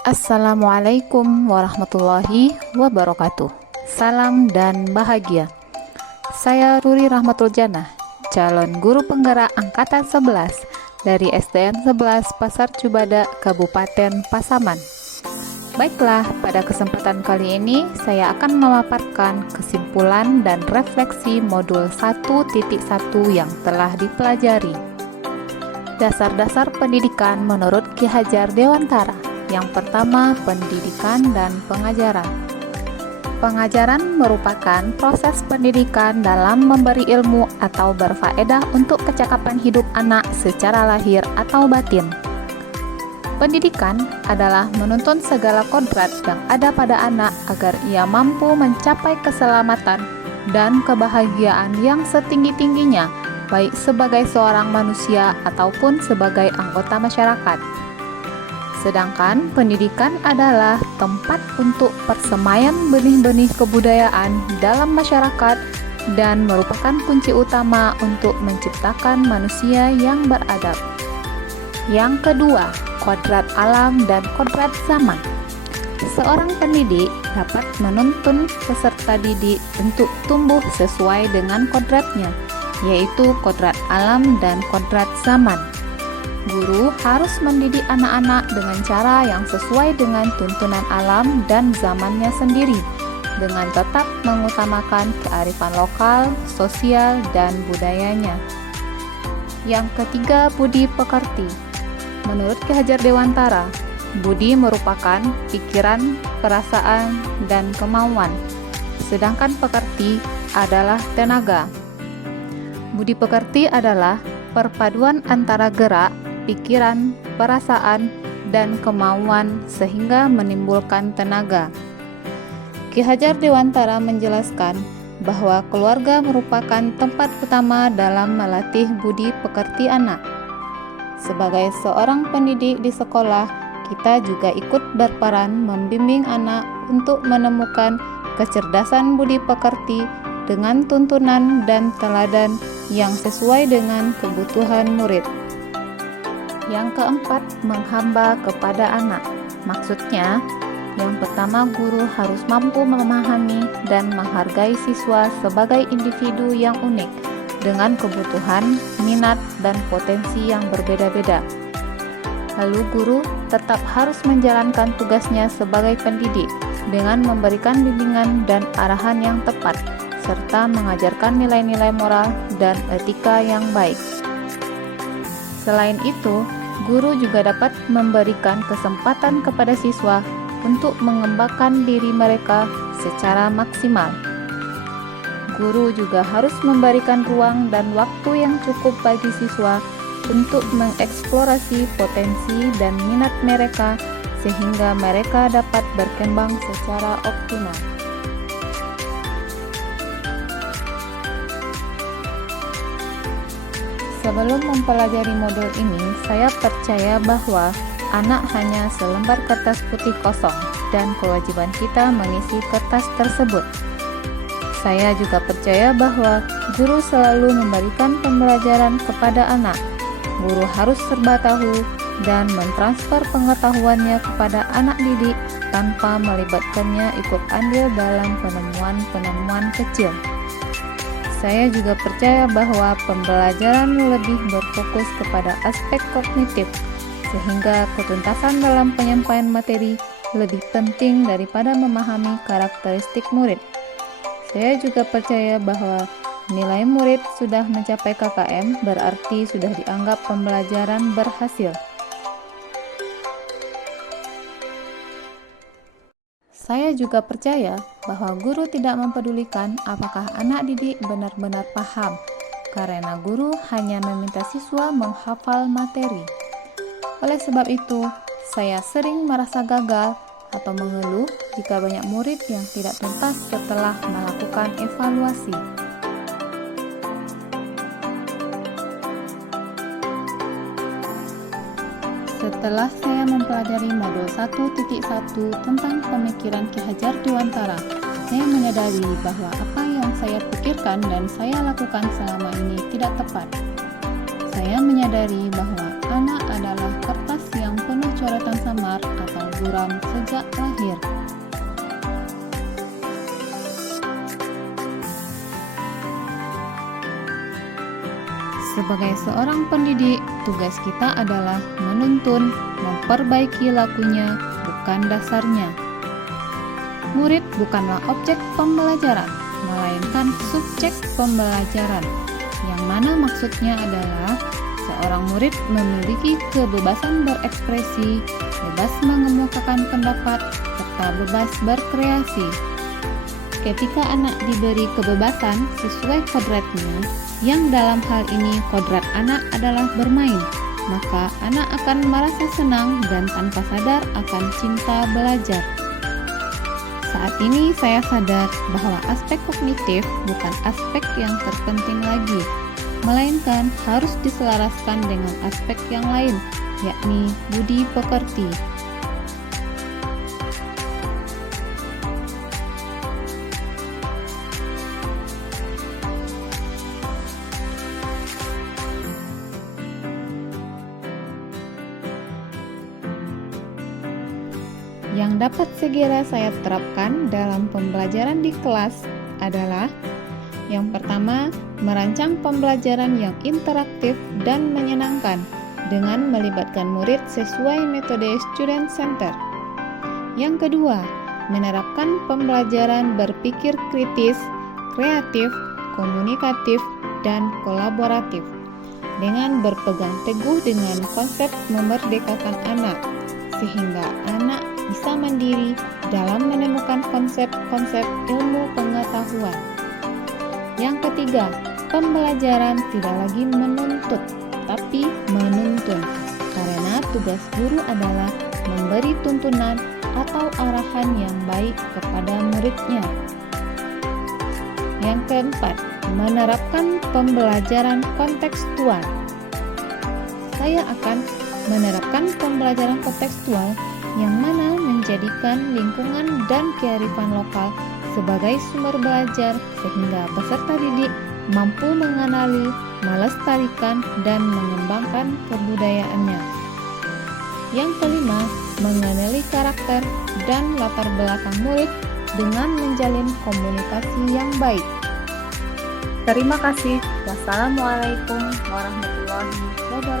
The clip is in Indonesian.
Assalamualaikum warahmatullahi wabarakatuh. Salam dan bahagia. Saya Ruri Rahmatul Jannah, calon guru penggerak angkatan 11 dari SDN 11 Pasar Cubada, Kabupaten Pasaman. Baiklah, pada kesempatan kali ini saya akan memaparkan kesimpulan dan refleksi modul 1.1 yang telah dipelajari. Dasar-dasar pendidikan menurut Ki Hajar Dewantara. Yang pertama, pendidikan dan pengajaran. Pengajaran merupakan proses pendidikan dalam memberi ilmu atau berfaedah untuk kecakapan hidup anak secara lahir atau batin. Pendidikan adalah menuntun segala kodrat yang ada pada anak agar ia mampu mencapai keselamatan dan kebahagiaan yang setinggi-tingginya, baik sebagai seorang manusia ataupun sebagai anggota masyarakat. Sedangkan pendidikan adalah tempat untuk persemaian benih-benih kebudayaan dalam masyarakat dan merupakan kunci utama untuk menciptakan manusia yang beradab. Yang kedua, kodrat alam dan kodrat zaman. Seorang pendidik dapat menuntun peserta didik untuk tumbuh sesuai dengan kodratnya, yaitu kodrat alam dan kodrat zaman. Guru harus mendidik anak-anak dengan cara yang sesuai dengan tuntunan alam dan zamannya sendiri, dengan tetap mengutamakan kearifan lokal, sosial, dan budayanya. Yang ketiga, budi pekerti. Menurut Ki Hajar Dewantara, budi merupakan pikiran, perasaan, dan kemauan, sedangkan pekerti adalah tenaga. Budi pekerti adalah perpaduan antara gerak, pikiran, perasaan, dan kemauan sehingga menimbulkan tenaga. Ki Hajar Dewantara menjelaskan bahwa keluarga merupakan tempat utama dalam melatih budi pekerti anak. Sebagai seorang pendidik di sekolah, kita juga ikut berperan membimbing anak untuk menemukan kecerdasan budi pekerti dengan tuntunan dan teladan yang sesuai dengan kebutuhan murid. Yang keempat, menghamba kepada anak. Maksudnya, yang pertama, guru harus mampu memahami dan menghargai siswa sebagai individu yang unik dengan kebutuhan, minat, dan potensi yang berbeda-beda. Lalu guru tetap harus menjalankan tugasnya sebagai pendidik dengan memberikan bimbingan dan arahan yang tepat, serta mengajarkan nilai-nilai moral dan etika yang baik. Selain itu, guru juga dapat memberikan kesempatan kepada siswa untuk mengembangkan diri mereka secara maksimal. Guru juga harus memberikan ruang dan waktu yang cukup bagi siswa untuk mengeksplorasi potensi dan minat mereka sehingga mereka dapat berkembang secara optimal. Sebelum mempelajari modul ini, saya percaya bahwa anak hanya selembar kertas putih kosong dan kewajiban kita mengisi kertas tersebut. Saya juga percaya bahwa guru selalu memberikan pembelajaran kepada anak. Guru harus serba tahu dan mentransfer pengetahuannya kepada anak didik tanpa melibatkannya ikut andil dalam penemuan-penemuan kecil. Saya juga percaya bahwa pembelajaran lebih berfokus kepada aspek kognitif, sehingga ketuntasan dalam penyampaian materi lebih penting daripada memahami karakteristik murid. Saya juga percaya bahwa nilai murid sudah mencapai KKM berarti sudah dianggap pembelajaran berhasil. Saya juga percaya bahwa guru tidak mempedulikan apakah anak didik benar-benar paham, karena guru hanya meminta siswa menghafal materi. Oleh sebab itu, saya sering merasa gagal atau mengeluh jika banyak murid yang tidak tuntas setelah melakukan evaluasi. Setelah saya mempelajari modul 1.1 tentang pemikiran Ki Hajar Dewantara, saya menyadari bahwa apa yang saya pikirkan dan saya lakukan selama ini tidak tepat. Saya menyadari bahwa anak adalah kertas yang penuh coretan samar atau buram sejak lahir. Sebagai seorang pendidik, tugas kita adalah menuntun, memperbaiki lakunya, bukan dasarnya. Murid bukanlah objek pembelajaran, melainkan subjek pembelajaran, yang mana maksudnya adalah seorang murid memiliki kebebasan berekspresi, bebas mengemukakan pendapat, serta bebas berkreasi. Ketika anak diberi kebebasan sesuai kodratnya, yang dalam hal ini kodrat anak adalah bermain, maka anak akan merasa senang dan tanpa sadar akan cinta belajar. Saat ini saya sadar bahwa aspek kognitif bukan aspek yang terpenting lagi, melainkan harus diselaraskan dengan aspek yang lain, yakni budi pekerti. Yang dapat segera saya terapkan dalam pembelajaran di kelas adalah: yang pertama, merancang pembelajaran yang interaktif dan menyenangkan dengan melibatkan murid sesuai metode student center. Yang kedua, menerapkan pembelajaran berpikir kritis, kreatif, komunikatif, dan kolaboratif dengan berpegang teguh dengan konsep memerdekakan anak, sehingga anak bisa mandiri dalam menemukan konsep-konsep ilmu pengetahuan. Yang ketiga, pembelajaran tidak lagi menuntut, tapi menuntun, karena tugas guru adalah memberi tuntunan atau arahan yang baik kepada muridnya. Yang keempat, menerapkan pembelajaran kontekstual. Saya akan menerapkan pembelajaran kontekstual yang mana menjadikan lingkungan dan kearifan lokal sebagai sumber belajar sehingga peserta didik mampu mengenali, melestarikan, dan mengembangkan kebudayaannya. Yang kelima, mengenali karakter dan latar belakang murid dengan menjalin komunikasi yang baik. Terima kasih. Wassalamualaikum warahmatullahi wabarakatuh.